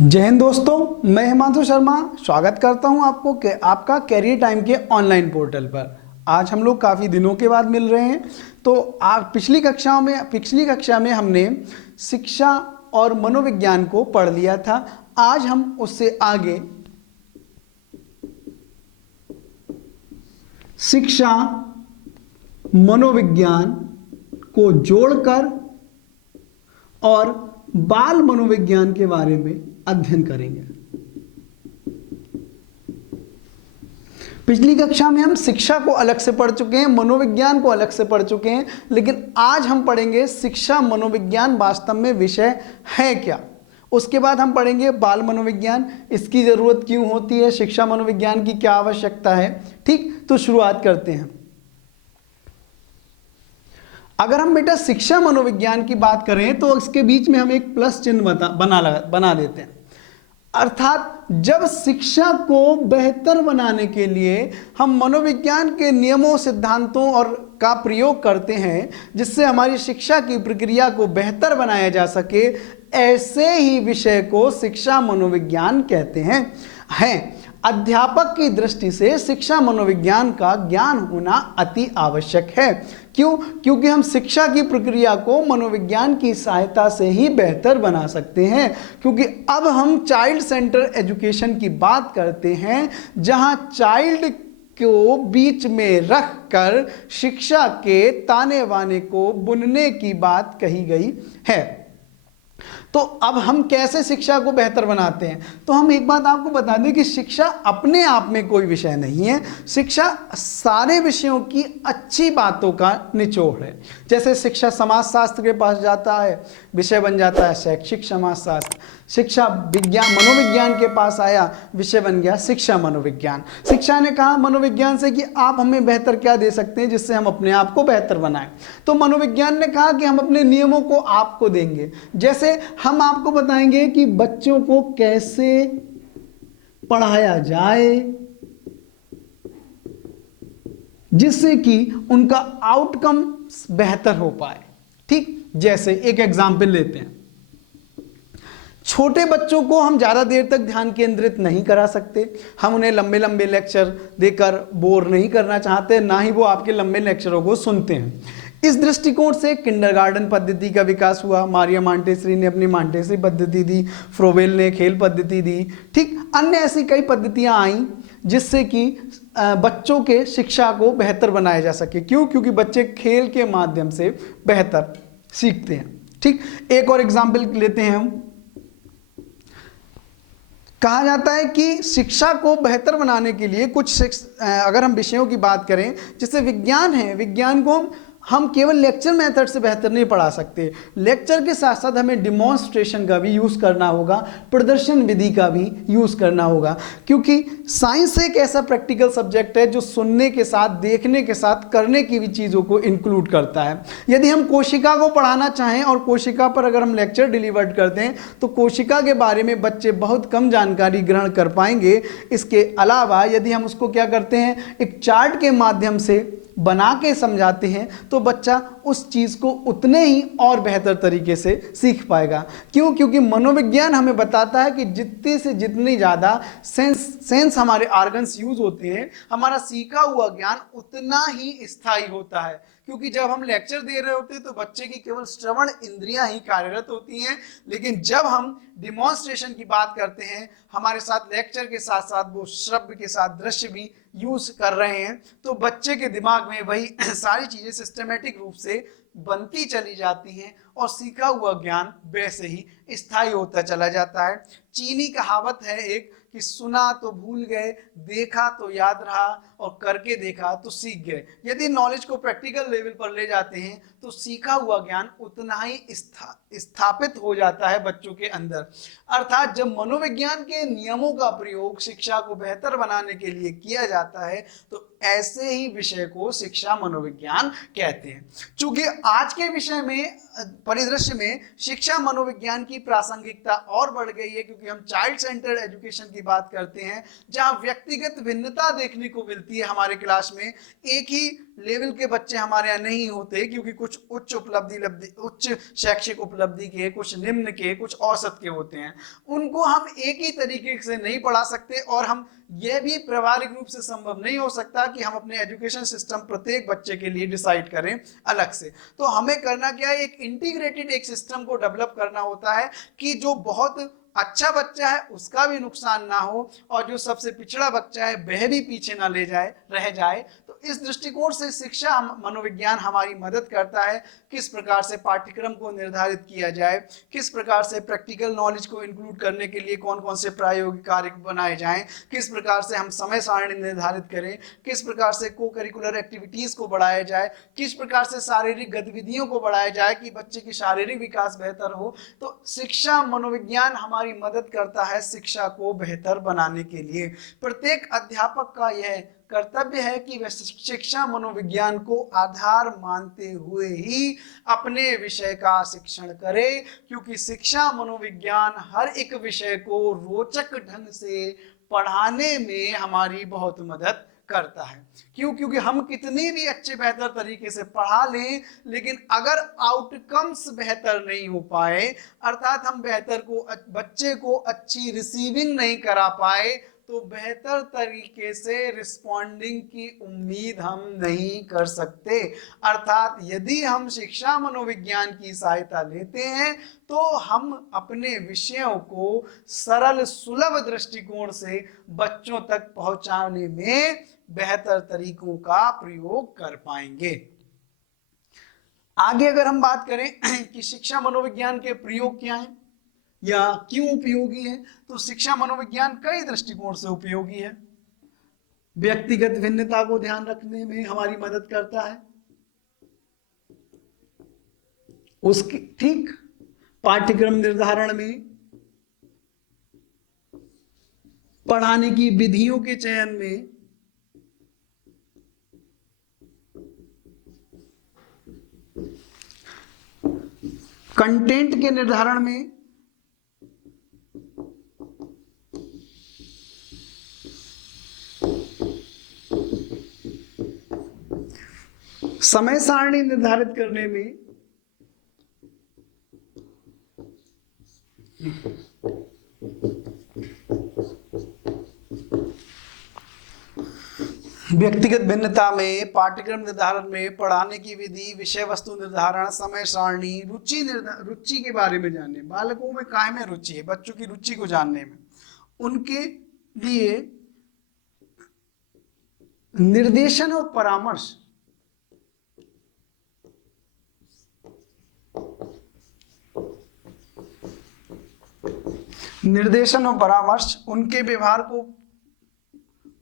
जय हिंद दोस्तों, मैं हिमांशु शर्मा स्वागत करता हूं आपको आपका कैरियर टाइम के ऑनलाइन पोर्टल पर। आज हम लोग काफ़ी दिनों के बाद मिल रहे हैं। तो आज पिछली कक्षा में हमने शिक्षा और मनोविज्ञान को पढ़ लिया था। आज हम उससे आगे शिक्षा मनोविज्ञान को जोड़कर और बाल मनोविज्ञान के बारे में अध्ययन करेंगे। पिछली कक्षा में हम शिक्षा को अलग से पढ़ चुके हैं, मनोविज्ञान को अलग से पढ़ चुके हैं, लेकिन आज हम पढ़ेंगे शिक्षा मनोविज्ञान वास्तव में विषय है क्या। उसके बाद हम पढ़ेंगे बाल मनोविज्ञान, इसकी जरूरत क्यों होती है, शिक्षा मनोविज्ञान की क्या आवश्यकता है। ठीक, तो शुरुआत करते हैं। अगर हम बेटा शिक्षा मनोविज्ञान की बात करें तो इसके बीच में हम एक प्लस चिन्ह बना देते हैं। अर्थात जब शिक्षा को बेहतर बनाने के लिए हम मनोविज्ञान के नियमों, सिद्धांतों और का प्रयोग करते हैं जिससे हमारी शिक्षा की प्रक्रिया को बेहतर बनाया जा सके, ऐसे ही विषय को शिक्षा मनोविज्ञान कहते हैं। अध्यापक की दृष्टि से शिक्षा मनोविज्ञान का ज्ञान होना अति आवश्यक है। क्यों? क्योंकि हम शिक्षा की प्रक्रिया को मनोविज्ञान की सहायता से ही बेहतर बना सकते हैं। क्योंकि अब हम चाइल्ड सेंटर एजुकेशन की बात करते हैं, जहां चाइल्ड को बीच में रखकर शिक्षा के ताने बाने को बुनने की बात कही गई है। तो अब हम कैसे शिक्षा को बेहतर बनाते हैं? तो हम एक बात आपको बता दें कि शिक्षा अपने आप में कोई विषय नहीं है। शिक्षा सारे विषयों की अच्छी बातों का निचोड़ है। जैसे शिक्षा समाजशास्त्र के पास जाता है, विषय बन जाता है शैक्षिक समाजशास्त्र। शिक्षा विज्ञान मनोविज्ञान के पास आया, विषय बन गया शिक्षा मनोविज्ञान। शिक्षा ने कहा मनोविज्ञान से कि आप हमें बेहतर क्या दे सकते हैं जिससे हम अपने आप को बेहतर बनाएं। तो मनोविज्ञान ने कहा कि हम अपने नियमों को आपको देंगे। जैसे हम आपको बताएंगे कि बच्चों को कैसे पढ़ाया जाए जिससे कि उनका आउटकम बेहतर हो पाए। ठीक, जैसे एक एग्जाम्पल लेते हैं। छोटे बच्चों को हम ज़्यादा देर तक ध्यान केंद्रित नहीं करा सकते। हम उन्हें लंबे लंबे लेक्चर देकर बोर नहीं करना चाहते, ना ही वो आपके लंबे लेक्चरों को सुनते हैं। इस दृष्टिकोण से किंडरगार्टन पद्धति का विकास हुआ। मारिया मॉन्टेसरी ने अपनी मॉन्टेसरी पद्धति दी, फ्रोबेल ने खेल पद्धति दी। ठीक, अन्य ऐसी कई पद्धतियां आईं जिससे कि बच्चों के शिक्षा को बेहतर बनाया जा सके। क्यों? क्योंकि बच्चे खेल के माध्यम से बेहतर सीखते हैं। ठीक, एक और एग्जाम्पल लेते हैं हम। कहा जाता है कि शिक्षा को बेहतर बनाने के लिए अगर हम विषयों की बात करें, जैसे विज्ञान है, विज्ञान को हम केवल लेक्चर मेथड से बेहतर नहीं पढ़ा सकते। लेक्चर के साथ साथ हमें डिमॉन्स्ट्रेशन का भी यूज़ करना होगा, प्रदर्शन विधि का भी यूज़ करना होगा। क्योंकि साइंस एक ऐसा प्रैक्टिकल सब्जेक्ट है जो सुनने के साथ, देखने के साथ, करने की भी चीज़ों को इंक्लूड करता है। यदि हम कोशिका को पढ़ाना चाहें और कोशिका पर अगर हम लेक्चर डिलीवर्ड करते हैं तो कोशिका के बारे में बच्चे बहुत कम जानकारी ग्रहण कर पाएंगे। इसके अलावा यदि हम उसको क्या करते हैं, एक चार्ट के माध्यम से बना के समझाते हैं तो बच्चा उस चीज़ को उतने ही और बेहतर तरीके से सीख पाएगा। क्यों? क्योंकि मनोविज्ञान हमें बताता है कि जितने से जितनी ज़्यादा सेंस हमारे ऑर्गन्स यूज होते हैं, हमारा सीखा हुआ ज्ञान उतना ही स्थायी होता है। क्योंकि जब हम लेक्चर दे रहे होते हैं तो बच्चे की केवल श्रवण इंद्रियां ही कार्यरत होती हैं, लेकिन जब हम डिमॉन्स्ट्रेशन की बात करते हैं, हमारे साथ लेक्चर के साथ साथ वो श्रव्य के साथ दृश्य भी यूज कर रहे हैं, तो बच्चे के दिमाग में वही सारी चीजें सिस्टमेटिक रूप से बनती चली जाती हैं और सीखा हुआ ज्ञान वैसे ही स्थायी होता चला जाता है। चीनी कहावत है एक कि सुना तो भूल गए, देखा तो याद रहा और करके देखा तो सीख गए। यदि नॉलेज को प्रैक्टिकल लेवल पर ले जाते हैं तो सीखा हुआ ज्ञान उतना ही स्थापित हो जाता है बच्चों के अंदर। अर्थात जब मनोविज्ञान के नियमों का प्रयोग शिक्षा को बेहतर बनाने के लिए किया जाता है तो ऐसे ही विषय को शिक्षा मनोविज्ञान कहते हैं। चूंकि आज के विषय में परिदृश्य में शिक्षा मनोविज्ञान की प्रासंगिकता और बढ़ गई है, क्योंकि हम चाइल्ड सेंटर्ड एजुकेशन की बात करते हैं, जहां व्यक्तिगत भिन्नता देखने को मिलती है। हमारे क्लास में एक ही लेवल के बच्चे हमारे यहाँ नहीं होते, क्योंकि कुछ उच्च शैक्षिक उपलब्धि के, कुछ निम्न के, कुछ औसत के होते हैं। उनको हम एक ही तरीके से नहीं पढ़ा सकते, और हम यह भी व्यवहारिक रूप से संभव नहीं हो सकता कि हम अपने एजुकेशन सिस्टम प्रत्येक बच्चे के लिए डिसाइड करें अलग से। तो हमें करना क्या है, एक इंटीग्रेटेड एक सिस्टम को डेवलप करना होता है कि जो बहुत अच्छा बच्चा है उसका भी नुकसान ना हो, और जो सबसे पिछड़ा बच्चा है वह भी पीछे ना रह जाए। तो इस दृष्टिकोण से शिक्षा मनोविज्ञान हमारी मदद करता है, किस प्रकार से पाठ्यक्रम को निर्धारित किया जाए, किस प्रकार से प्रैक्टिकल नॉलेज को इंक्लूड करने के लिए कौन कौन से प्रायोगिक कार्य बनाए जाएं, किस प्रकार से हम समय सारणी निर्धारित करें, किस प्रकार से को करिकुलर एक्टिविटीज को बढ़ाया जाए, किस प्रकार से शारीरिक गतिविधियों को बढ़ाया जाए कि बच्चे की शारीरिक विकास बेहतर हो। तो शिक्षा मनोविज्ञान हमारी मदद करता है शिक्षा को बेहतर बनाने के लिए। प्रत्येक अध्यापक का यह कर्तव्य है कि वह शिक्षा मनोविज्ञान को आधार मानते हुए ही अपने विषय का शिक्षण करे, क्योंकि शिक्षा मनोविज्ञान हर एक विषय को रोचक ढंग से पढ़ाने में हमारी बहुत मदद करता है। क्यों? क्योंकि हम कितनी भी अच्छे बेहतर तरीके से पढ़ा लें, लेकिन अगर आउटकम्स बेहतर नहीं हो पाए, अर्थात हम बच्चे को अच्छी रिसीविंग नहीं करा पाए, तो बेहतर तरीके से रिस्पॉन्डिंग की उम्मीद हम नहीं कर सकते। अर्थात यदि हम शिक्षा मनोविज्ञान की सहायता लेते हैं तो हम अपने विषयों को सरल सुलभ दृष्टिकोण से बच्चों तक पहुंचाने में बेहतर तरीकों का प्रयोग कर पाएंगे। आगे अगर हम बात करें कि शिक्षा मनोविज्ञान के प्रयोग क्या हैं या क्यों उपयोगी है, तो शिक्षा मनोविज्ञान कई दृष्टिकोण से उपयोगी है। व्यक्तिगत भिन्नता को ध्यान रखने में हमारी मदद करता है, उसकी ठीक पाठ्यक्रम निर्धारण में, पढ़ाने की विधियों के चयन में, कंटेंट के निर्धारण में, समय सारणी निर्धारित करने में, व्यक्तिगत भिन्नता में, पाठ्यक्रम निर्धारण में, पढ़ाने की विधि, विषय वस्तु निर्धारण, समय सारणी, रुचि के बारे में जानने, बालकों में काहे में रुचि है, बच्चों की रुचि को जानने में, उनके लिए निर्देशन और परामर्श, उनके व्यवहार को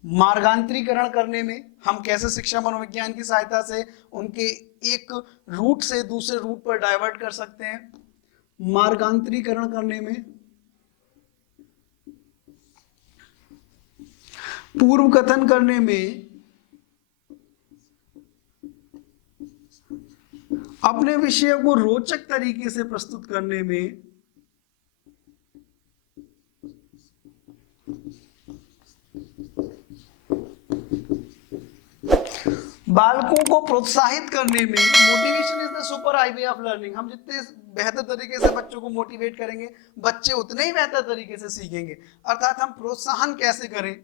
मार्गांतरीकरण करने में, हम कैसे शिक्षा मनोविज्ञान की सहायता से उनके एक रूट से दूसरे रूट पर डाइवर्ट कर सकते हैं, मार्गांतरीकरण करने में, पूर्व कथन करने में, अपने विषय को रोचक तरीके से प्रस्तुत करने में, बालकों को प्रोत्साहित करने में। Motivation is the super highway of learning. हम जितने बेहतर तरीके से बच्चों को मोटिवेट करेंगे, बच्चे उतने ही बेहतर तरीके से सीखेंगे। अर्थात हम प्रोत्साहन कैसे करें,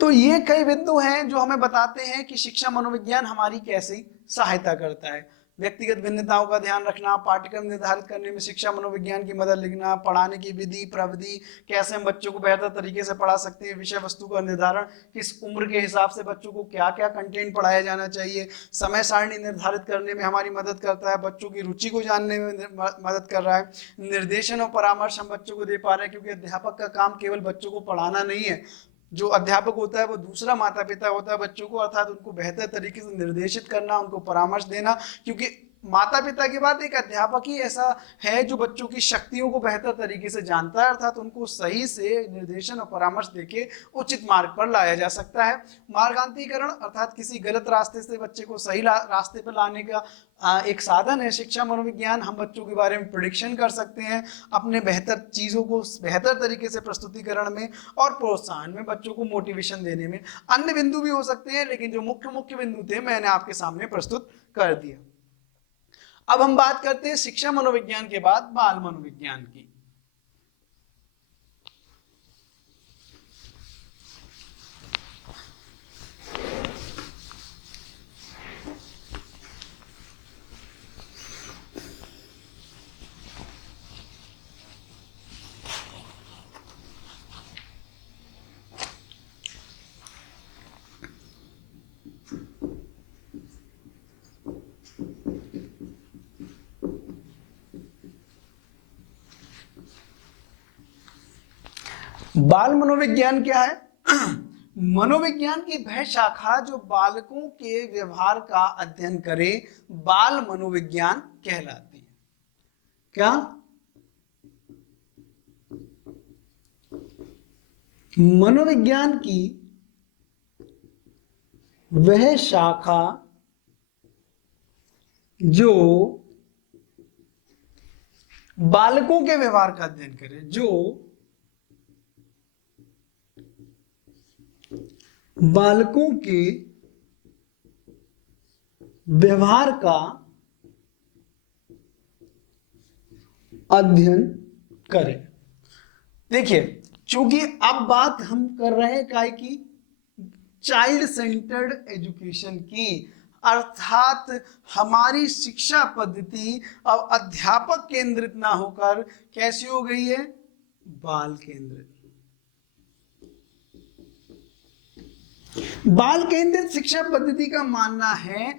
तो ये कई बिंदु हैं जो हमें बताते हैं कि शिक्षा मनोविज्ञान हमारी कैसे सहायता करता है। व्यक्तिगत भिन्नताओं का ध्यान रखना, पाठ्यक्रम निर्धारित करने में शिक्षा मनोविज्ञान की मदद लिखना, पढ़ाने की विधि प्रविधि, कैसे हम बच्चों को बेहतर तरीके से पढ़ा सकते हैं, विषय वस्तु का निर्धारण, किस उम्र के हिसाब से बच्चों को क्या क्या कंटेंट पढ़ाया जाना चाहिए, समय सारणी निर्धारित करने में हमारी मदद करता है, बच्चों की रुचि को जानने में मदद कर रहा है, निर्देशन और परामर्श हम बच्चों को दे पा रहे हैं, क्योंकि अध्यापक का काम केवल बच्चों को पढ़ाना नहीं है। जो अध्यापक होता है वो दूसरा माता पिता होता है बच्चों को, अर्थात उनको बेहतर तरीके से निर्देशित करना, उनको परामर्श देना, क्योंकि माता पिता के बाद एक अध्यापक ही ऐसा है जो बच्चों की शक्तियों को बेहतर तरीके से जानता है, अर्थात उनको सही से निर्देशन और परामर्श देके उचित मार्ग पर लाया जा सकता है। मार्गांतरीकरण अर्थात किसी गलत रास्ते से बच्चे को सही रास्ते पर लाने का एक साधन है शिक्षा मनोविज्ञान। हम बच्चों के बारे में प्रेडिक्शन कर सकते हैं अपने बेहतर चीज़ों को बेहतर तरीके से प्रस्तुतिकरण में और प्रोत्साहन में, बच्चों को मोटिवेशन देने में। अन्य बिंदु भी हो सकते हैं, लेकिन जो मुख्य बिंदु थे मैंने आपके सामने प्रस्तुत कर दिया। अब हम बात करते हैं शिक्षा मनोविज्ञान के बाद बाल मनोविज्ञान की। बाल मनोविज्ञान क्या है? मनोविज्ञान की वह शाखा जो बालकों के व्यवहार का अध्ययन करे बाल मनोविज्ञान कहलाती है। क्या? मनोविज्ञान की वह शाखा जो बालकों के व्यवहार का अध्ययन करे, जो बालकों के व्यवहार का अध्ययन करें। देखिए, चूंकि अब बात हम कर रहे हैं काय की, चाइल्ड सेंटर्ड एजुकेशन की, अर्थात हमारी शिक्षा पद्धति अब अध्यापक केंद्रित ना होकर कैसी हो गई है? बाल केंद्रित। बाल केंद्रित शिक्षा पद्धति का मानना है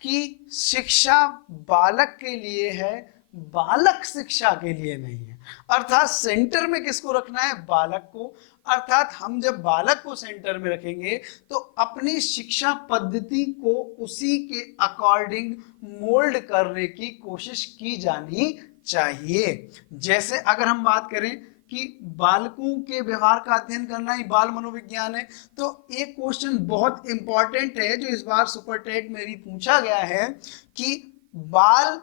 कि शिक्षा बालक के लिए है, बालक शिक्षा के लिए नहीं है। अर्थात सेंटर में किसको रखना है? बालक को। अर्थात हम जब बालक को सेंटर में रखेंगे तो अपनी शिक्षा पद्धति को उसी के अकॉर्डिंग मोल्ड करने की कोशिश की जानी चाहिए। जैसे अगर हम बात करें कि बालकों के व्यवहार का अध्ययन करना ही बाल मनोविज्ञान है, तो एक क्वेश्चन बहुत इंपॉर्टेंट है जो इस बार सुपर टेट में भी पूछा गया है कि बाल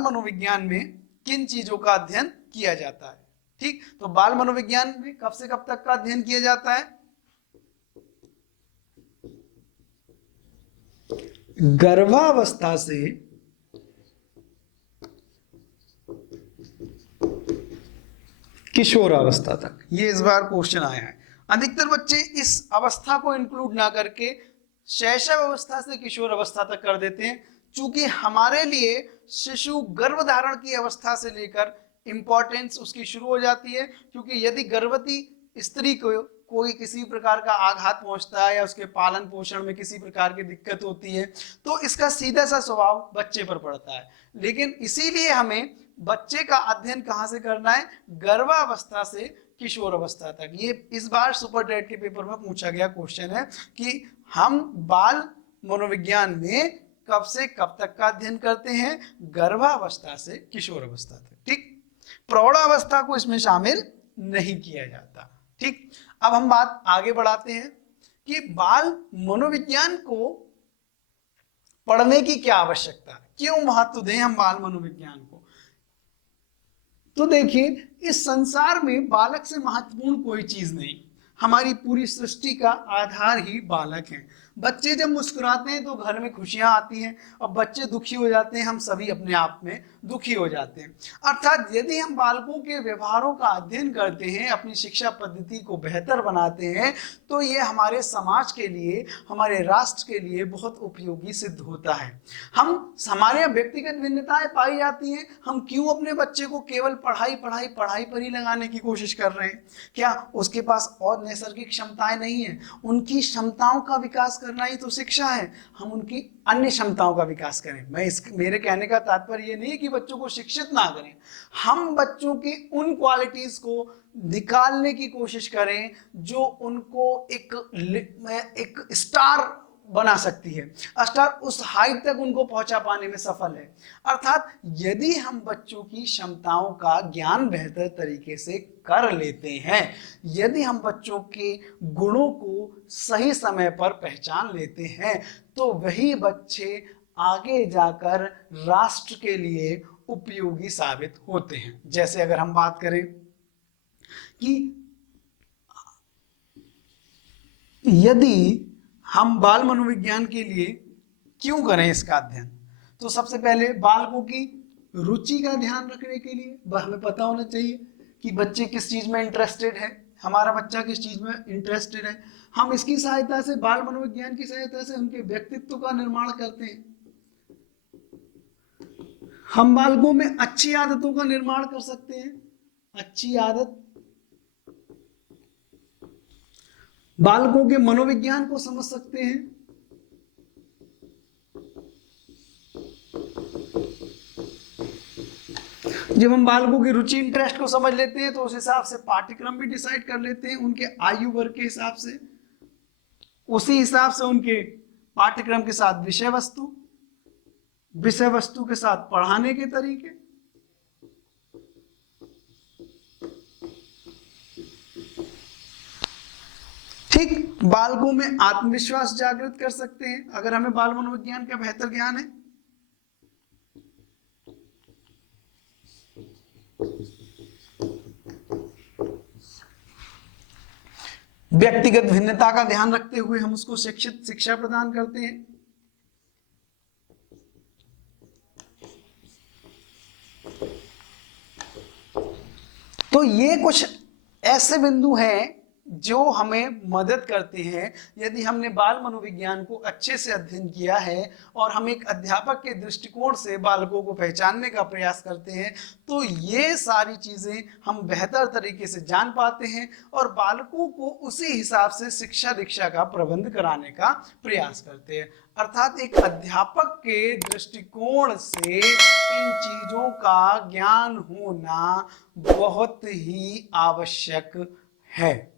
मनोविज्ञान में किन चीजों का अध्ययन किया जाता है। ठीक, तो बाल मनोविज्ञान में कब से कब तक का अध्ययन किया जाता है? गर्भावस्था से किशोरावस्था तक। ये इस बार क्वेश्चन आया है। अधिकतर बच्चे इस अवस्था को इंक्लूड ना करके शैशव अवस्था से किशोर अवस्था तक कर देते हैं। चूंकि हमारे लिए शिशु गर्भधारण की अवस्था से लेकर इंपॉर्टेंस उसकी शुरू हो जाती है, क्योंकि यदि गर्भवती स्त्री को कोई किसी प्रकार का आघात पहुंचता है या उसके पालन पोषण में किसी प्रकार की दिक्कत होती है तो इसका सीधा सा स्वभाव बच्चे पर पड़ता है। लेकिन इसीलिए हमें बच्चे का अध्ययन कहाँ से करना है? गर्भावस्था से किशोर अवस्था तक। ये इस बार सुपर टेट के पेपर में पूछा गया क्वेश्चन है कि हम बाल मनोविज्ञान में कब से कब तक का अध्ययन करते हैं? गर्भावस्था से किशोर अवस्था तक। ठीक, प्रौढ़ावस्था को इसमें शामिल नहीं किया जाता। ठीक, अब हम बात आगे बढ़ाते हैं कि बाल मनोविज्ञान को पढ़ने की क्या आवश्यकता है, क्यों महत्व दें हम बाल मनोविज्ञान को। तो देखिए, इस संसार में बालक से महत्वपूर्ण कोई चीज नहीं। हमारी पूरी सृष्टि का आधार ही बालक है। बच्चे जब मुस्कुराते हैं तो घर में खुशियां आती हैं, और बच्चे दुखी हो जाते हैं, हम सभी अपने आप में दुखी हो जाते हैं। अर्थात यदि हम बालकों के व्यवहारों का अध्ययन करते हैं, अपनी शिक्षा पद्धति को बेहतर बनाते हैं, तो ये हमारे समाज के लिए, हमारे राष्ट्र के लिए बहुत उपयोगी सिद्ध होता है। हमारे यहाँ व्यक्तिगत भिन्नताएं पाई जाती हैं, हम क्यों अपने बच्चे को केवल पढ़ाई पढ़ाई पढ़ाई पर ही लगाने की कोशिश कर रहे हैं? क्या उसके पास और नैसर्गिक क्षमताएं नहीं है? उनकी क्षमताओं का विकास करना ही तो शिक्षा है। हम उनकी अन्य क्षमताओं का विकास करें। मेरे कहने का तात्पर्य ये नहीं है कि बच्चों को शिक्षित ना करें, हम बच्चों की उन क्वालिटीज को निकालने की कोशिश करें जो उनको एक स्टार बना सकती है, स्टार उस हाइट तक उनको पहुंचा पाने में सफल है। अर्थात यदि हम बच्चों की क्षमताओं का ज्ञान बेहतर तरीके से कर लेते हैं, यदि हम बच्चों के गुणों को सही समय पर पहचान लेते हैं, तो वही बच्चे आगे जाकर राष्ट्र के लिए उपयोगी साबित होते हैं। जैसे अगर हम बात करें कि यदि हम बाल मनोविज्ञान के लिए क्यों करें इसका अध्ययन, तो सबसे पहले बालकों की रुचि का ध्यान रखने के लिए हमें पता होना चाहिए कि बच्चे किस चीज में इंटरेस्टेड है, हमारा बच्चा किस चीज में इंटरेस्टेड है। हम इसकी सहायता से, बाल मनोविज्ञान की सहायता से उनके व्यक्तित्व का निर्माण करते हैं। हम बालकों में अच्छी आदतों का निर्माण कर सकते हैं। अच्छी आदत, बालकों के मनोविज्ञान को समझ सकते हैं। जब हम बालकों की रुचि, इंटरेस्ट को समझ लेते हैं, तो उस हिसाब से पाठ्यक्रम भी डिसाइड कर लेते हैं उनके आयु वर्ग के हिसाब से। उसी हिसाब से उनके पाठ्यक्रम के साथ विषय वस्तु, विषय वस्तु के साथ पढ़ाने के तरीके। ठीक बालकों में आत्मविश्वास जागृत कर सकते हैं अगर हमें बाल मनोविज्ञान का बेहतर ज्ञान है। व्यक्तिगत भिन्नता का ध्यान रखते हुए हम उसको शिक्षा प्रदान करते हैं। तो ये कुछ ऐसे बिंदु हैं जो हमें मदद करते हैं। यदि हमने बाल मनोविज्ञान को अच्छे से अध्ययन किया है और हम एक अध्यापक के दृष्टिकोण से बालकों को पहचानने का प्रयास करते हैं, तो ये सारी चीज़ें हम बेहतर तरीके से जान पाते हैं और बालकों को उसी हिसाब से शिक्षा दीक्षा का प्रबंध कराने का प्रयास करते हैं। अर्थात एक अध्यापक के दृष्टिकोण से इन चीज़ों का ज्ञान होना बहुत ही आवश्यक है।